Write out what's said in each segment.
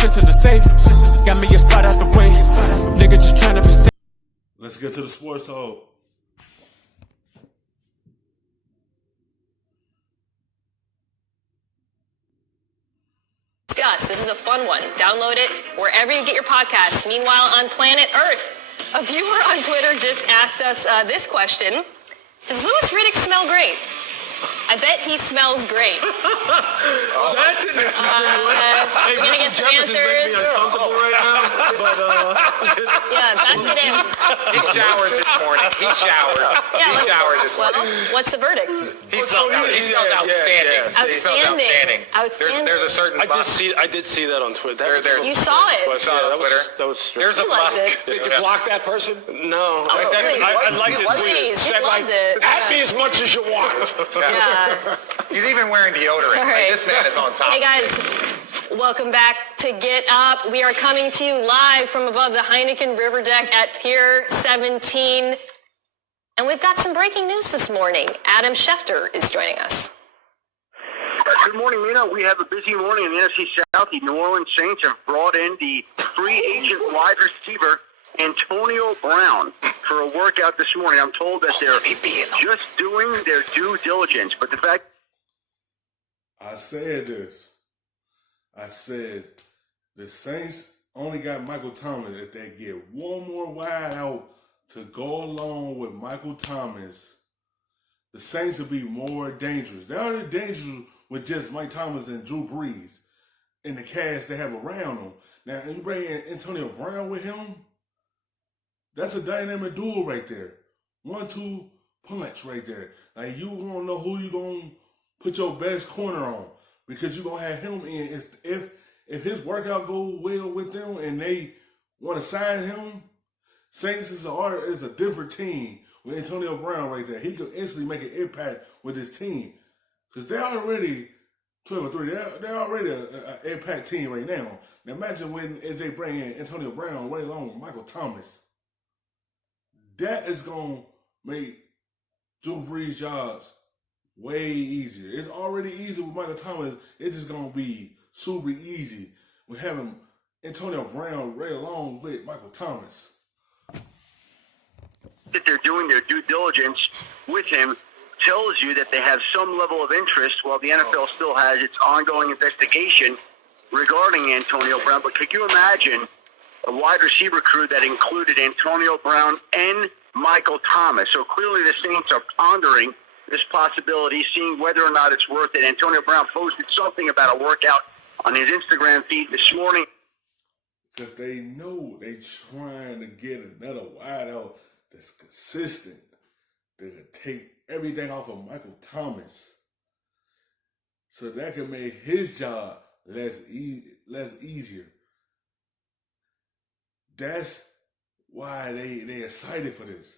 shit's in the safe. Got me a spot out the way. Nigga just tryna be safe. Let's get to the sports talk. This is a fun one. Download it wherever you get your podcasts. Meanwhile, on planet Earth, a viewer on Twitter just asked us this question. Does Louis Riddick smell great? I bet he smells great. That's an interesting one. We're going to get some answers. Uncomfortable right now, but Yeah, that's it in. He showered this morning. He showered. Yeah, He showered this morning. well, what's the verdict? He smelled outstanding. He smelled outstanding. Outstanding. There's a certain I did see that on Twitter. You saw it. saw it on Twitter. That was strange. There's a You liked musk. it. Did you block that person? No, please. I liked it. Please, you Said loved like, it. at me as much as you want. Yeah. He's even wearing deodorant. All Like, right. this man is on top. Hey guys, welcome back to Get Up. We are coming to you live from above the Heineken River Deck at Pier 17. And we've got some breaking news this morning. Adam Schefter is joining us. Good morning, Mina. We have a busy morning in the NFC South. The New Orleans Saints have brought in the free agent wide receiver Antonio Brown for a workout this morning. I'm told that they're just doing their due diligence, but the fact I said this. I said the Saints only got Michael Thomas. If they get one more wide out to go along with Michael Thomas, the Saints will be more dangerous. They're already dangerous with just Mike Thomas and Drew Brees and the cast they have around them. Now, you bring in Antonio Brown with him, that's a dynamic duel right there. 1-2 punch right there. Like, you won't know who you going to put your best corner on because you're going to have him in. If his workout goes well with them and they want to sign him, Saints is a different team with Antonio Brown right there. He could instantly make an impact with his team because they're already 12-3. They're already an impact team right now. Now imagine if they bring in Antonio Brown right along with Michael Thomas. That is going to make Drew Brees' jobs way easier. It's already easy with Michael Thomas. It's just going to be super easy with having Antonio Brown right along with Michael Thomas. that they're doing their due diligence with him tells you that they have some level of interest while the NFL still has its ongoing investigation regarding Antonio Brown. But could you imagine a wide receiver crew that included Antonio Brown and Michael Thomas? So clearly the Saints are pondering this possibility, seeing whether or not it's worth it. Antonio Brown posted something about a workout on his Instagram feed this morning. Because they know they trying to get another wideout that's consistent. They could take everything off of Michael Thomas. So that can make his job less easier. That's why they excited for this.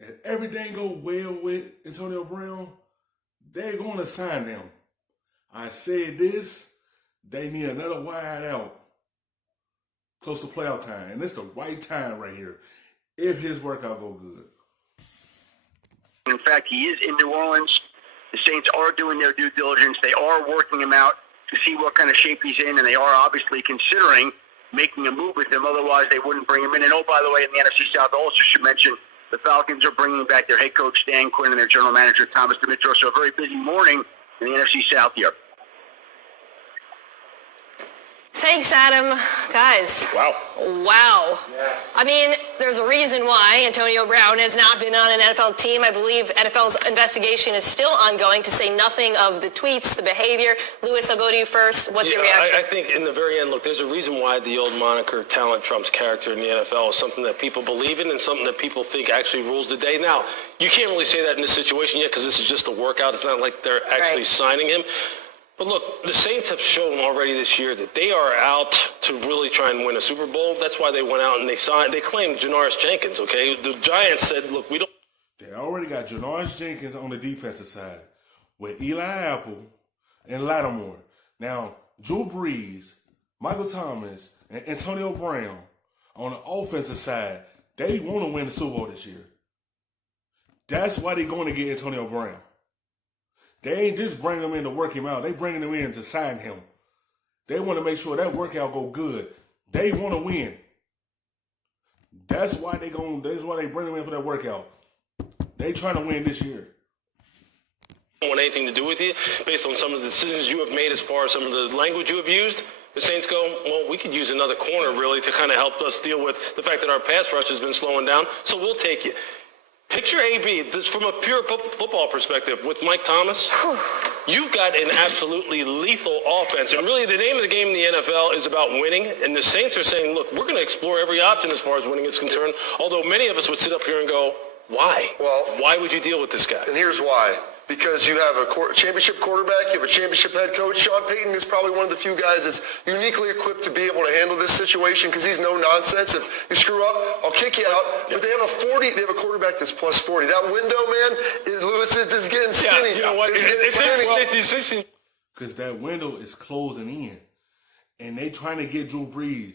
If everything go well with Antonio Brown, they're going to sign them. I said this, they need another wide out close to playoff time. And it's the right time right here if his workout go good. In fact, he is in New Orleans. The Saints are doing their due diligence. They are working him out to see what kind of shape he's in, and they are obviously considering making a move with him. Otherwise, they wouldn't bring him in. And, oh, by the way, in the NFC South, I also should mention the Falcons are bringing back their head coach, Stan Quinn, and their general manager, Thomas Dimitro. So a very busy morning in the NFC South here. Thanks, Adam. Guys. Wow. Yes. I mean, there's a reason why Antonio Brown has not been on an NFL team. I believe NFL's investigation is still ongoing, to say nothing of the tweets, the behavior. Lewis, I'll go to you first. What's your reaction? I think in the very end, look, there's a reason why the old moniker talent trumps character in the NFL is something that people believe in and something that people think actually rules the day. Now, you can't really say that in this situation yet because this is just a workout. It's not like they're actually signing him. But look, the Saints have shown already this year that they are out to really try and win a Super Bowl. That's why they went out and they claimed Janoris Jenkins, okay? The Giants said, look, we don't. They already got Janoris Jenkins on the defensive side with Eli Apple and Lattimore. Now, Drew Brees, Michael Thomas, and Antonio Brown on the offensive side, they want to win the Super Bowl this year. That's why they're going to get Antonio Brown. They ain't just bringing him in to work him out. They bringing him in to sign him. They want to make sure that workout go good. They want to win. That's why they bring them in for that workout. They trying to win this year. Don't want anything to do with you based on some of the decisions you have made as far as some of the language you have used. The Saints go, well, we could use another corner really to kind of help us deal with the fact that our pass rush has been slowing down, so we'll take you. Picture AB, this from a pure football perspective, with Mike Thomas. You've got an absolutely lethal offense. And really, the name of the game in the NFL is about winning. And the Saints are saying, look, we're going to explore every option as far as winning is concerned. Although many of us would sit up here and go, why? Well, why would you deal with this guy? And here's why. Because you have a championship quarterback, you have a championship head coach. Sean Payton is probably one of the few guys that's uniquely equipped to be able to handle this situation because he's no nonsense. If you screw up, I'll kick you out. But they have a quarterback that's plus 40. That window, man, Lewis is getting skinny. You know what? It's because that window is closing in. And they trying to get Drew Brees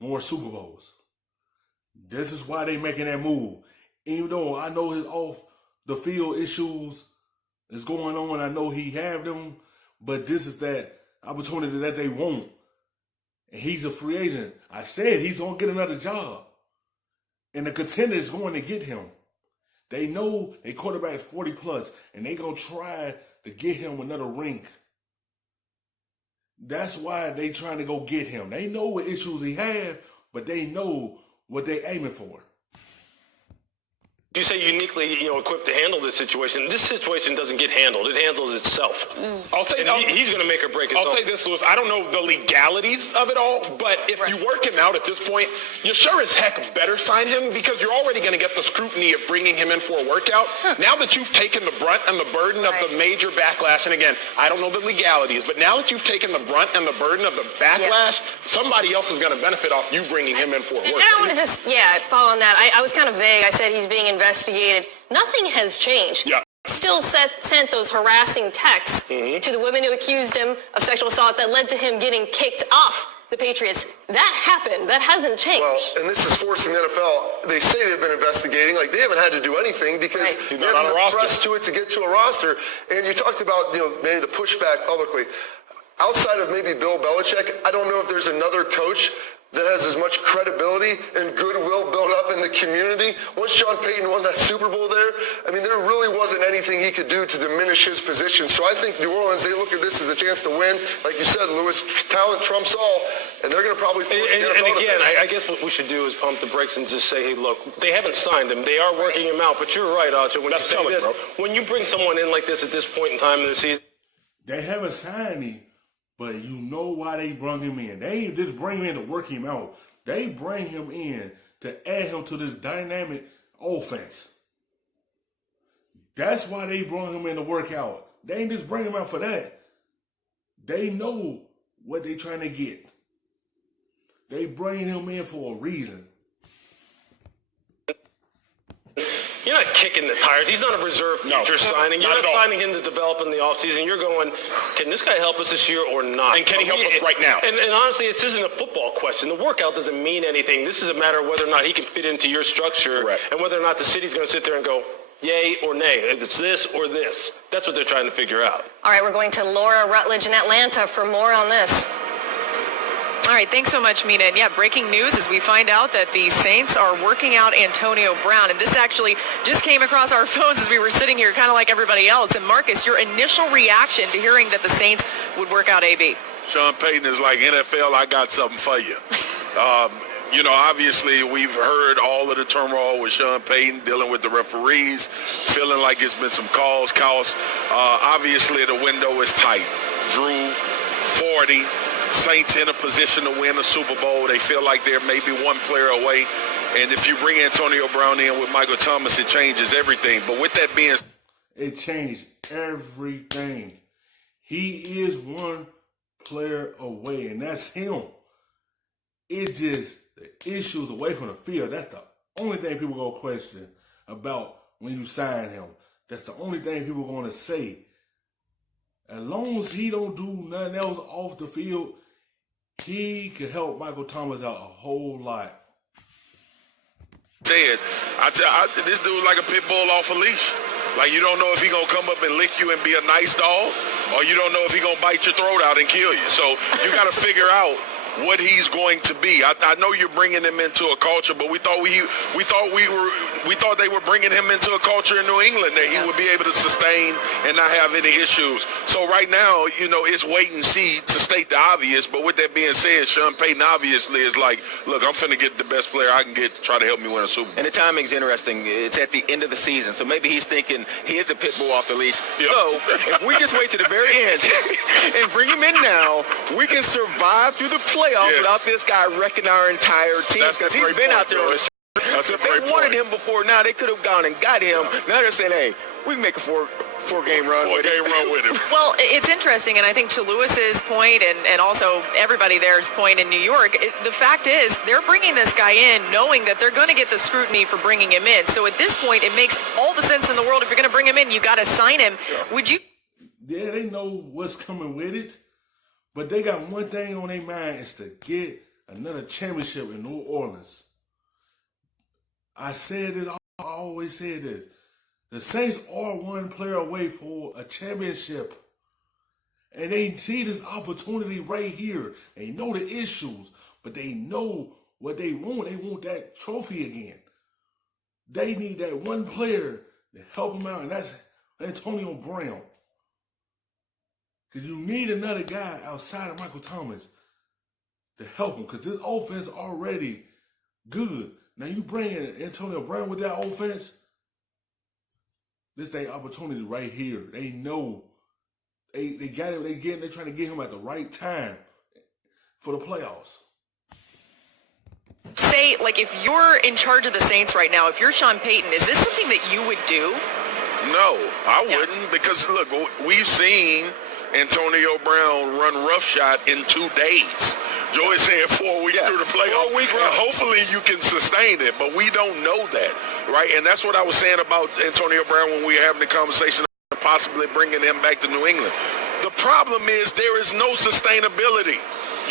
more Super Bowls. This is why they making that move. Even though I know his off the field issues is going on, I know he have them, but this is that opportunity that they want. And he's a free agent. I said he's going to get another job. And the contender is going to get him. They know they quarterback is 40 plus, and they going to try to get him another ring. That's why they trying to go get him. They know what issues he have, but they know what they aiming for. You say uniquely, equipped to handle this situation. This situation doesn't get handled; it handles itself. I'll say he's going to make or break it. I'll say this, Lewis. I don't know the legalities of it all, but if you work him out at this point, you sure as heck better sign him because you're already going to get the scrutiny of bringing him in for a workout. Now that you've taken the brunt and the burden of the major backlash, and again, I don't know the legalities, but now that you've taken the brunt and the burden of the backlash, somebody else is going to benefit off you bringing him in for a workout. And I want to just, follow on that. I was kind of vague. I said he's being investigated. Nothing has changed. Yeah. Still sent those harassing texts to the women who accused him of sexual assault that led to him getting kicked off the Patriots. That happened. That hasn't changed. Well, and this is forcing the NFL. They say they've been investigating. Like, they haven't had to do anything because He's they're not on a roster. pressed to it to get to a roster. And you talked about, maybe the pushback publicly. Outside of maybe Bill Belichick, I don't know if there's another coach that has as much credibility and goodwill built up in the community. Once Sean Payton won that Super Bowl there, there really wasn't anything he could do to diminish his position. So I think New Orleans, they look at this as a chance to win. Like you said, Lewis, talent trumps all, and they're going to probably force the NFL And again, to I guess what we should do is pump the brakes and just say, hey, look, they haven't signed him. They are working him out. But you're right, Archer. When you say this, when you bring someone in like this at this point in time in the season, they haven't signed him, but you know why they brought him in. They ain't just bring him in to work him out. They bring him in to add him to this dynamic offense. That's why they brought him in to work out. They ain't just bring him out for that. They know what they trying to get. They bring him in for a reason. you're not kicking the tires. He's not a reserve future signing. You're not signing him to develop in the offseason. You're going, can this guy help us this year or not? And can he help us right now? And honestly, this isn't a football question. The workout doesn't mean anything. This is a matter of whether or not he can fit into your structure and whether or not the city's going to sit there and go, yay or nay. It's this or this. That's what they're trying to figure out. All right, we're going to Laura Rutledge in Atlanta for more on this. All right, thanks so much, Mina. And yeah, breaking news as we find out that the Saints are working out Antonio Brown. And this actually just came across our phones as we were sitting here, kind of like everybody else. And Marcus, your initial reaction to hearing that the Saints would work out AB? Sean Payton is like, NFL, I got something for you. You know, obviously, we've heard all of the turmoil with Sean Payton dealing with the referees, feeling like it's been some calls. Obviously, the window is tight. Drew, 40. Saints in a position to win a Super Bowl. They feel like they're maybe one player away. And if you bring Antonio Brown in with Michael Thomas, it changes everything. But with that being said, it changed everything. He is one player away, and that's him. It's just the issues away from the field. That's the only thing people going to question about when you sign him. That's the only thing people going to say. As long as he don't do nothing else off the field, he could help Michael Thomas out a whole lot. This dude like a pit bull off a leash. Like, you don't know if he going to come up and lick you and be a nice dog, or you don't know if he's going to bite your throat out and kill you. So you got to figure out what he's going to be. I know you're bringing him into a culture, but we thought they were bringing him into a culture in New England that he would be able to sustain and not have any issues. So right now, it's wait and see, to state the obvious. But with that being said, Sean Payton obviously is like, look, I'm finna get the best player I can get to try to help me win a Super Bowl. And the timing's interesting. It's at the end of the season, so maybe he's thinking he is a pit bull off the leash. Yeah. So if we just wait to the very end and bring him in now, we can survive through the playoffs without this guy wrecking our entire team, because he's been out there on the street. So if they wanted him before now, they could have gone and got him. Now they're saying, hey, we can make a four-game run with him. Well, it's interesting, and I think to Lewis's point and also everybody there's point in New York, the fact is they're bringing this guy in knowing that they're going to get the scrutiny for bringing him in. So at this point, it makes all the sense in the world. If you're going to bring him in, you got to sign him. Yeah. Would you? Yeah, they know what's coming with it, but they got one thing on their mind, is to get another championship in New Orleans. I said it, I always said this. The Saints are one player away for a championship. And they see this opportunity right here. They know the issues, but they know what they want. They want that trophy again. They need that one player to help them out, and that's Antonio Brown. Because you need another guy outside of Michael Thomas to help him, because this offense already good. Now you bring in Antonio Brown with that offense, this is their opportunity right here. They know they got him. They're trying to get him at the right time for the playoffs. Say, like, if you're in charge of the Saints right now, if you're Sean Payton, is this something that you would do? No, I wouldn't, because look, we've seen Antonio Brown run roughshod in 2 days. Joey's saying 4 weeks through the playoff. And hopefully you can sustain it, but we don't know that, right? And that's what I was saying about Antonio Brown when we were having the conversation of possibly bringing him back to New England. The problem is there is no sustainability.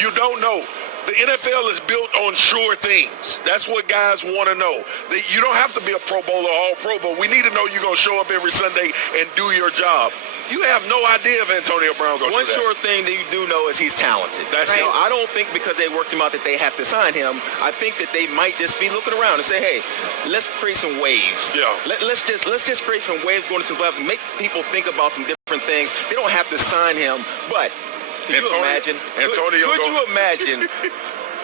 You don't know. The NFL is built on sure things. That's what guys want to know. You don't have to be a Pro Bowler or All-Pro, but we need to know you're going to show up every Sunday and do your job. You have no idea if Antonio Brown going to do that. One sure thing that you do know is he's talented. That's right. I don't think because they worked him out that they have to sign him. I think that they might just be looking around and say, hey, let's create some waves. Yeah. Let's just create some waves going into the playoffs. Make people think about some different things. They don't have to sign him, but could you imagine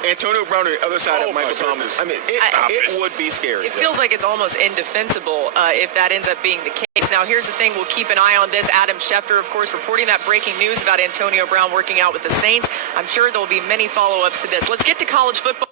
Antonio Brown on the other side of Michael Thomas? I mean, it would be scary. It feels like it's almost indefensible if that ends up being the case. Now, here's the thing. We'll keep an eye on this. Adam Schefter, of course, reporting that breaking news about Antonio Brown working out with the Saints. I'm sure there will be many follow-ups to this. Let's get to college football.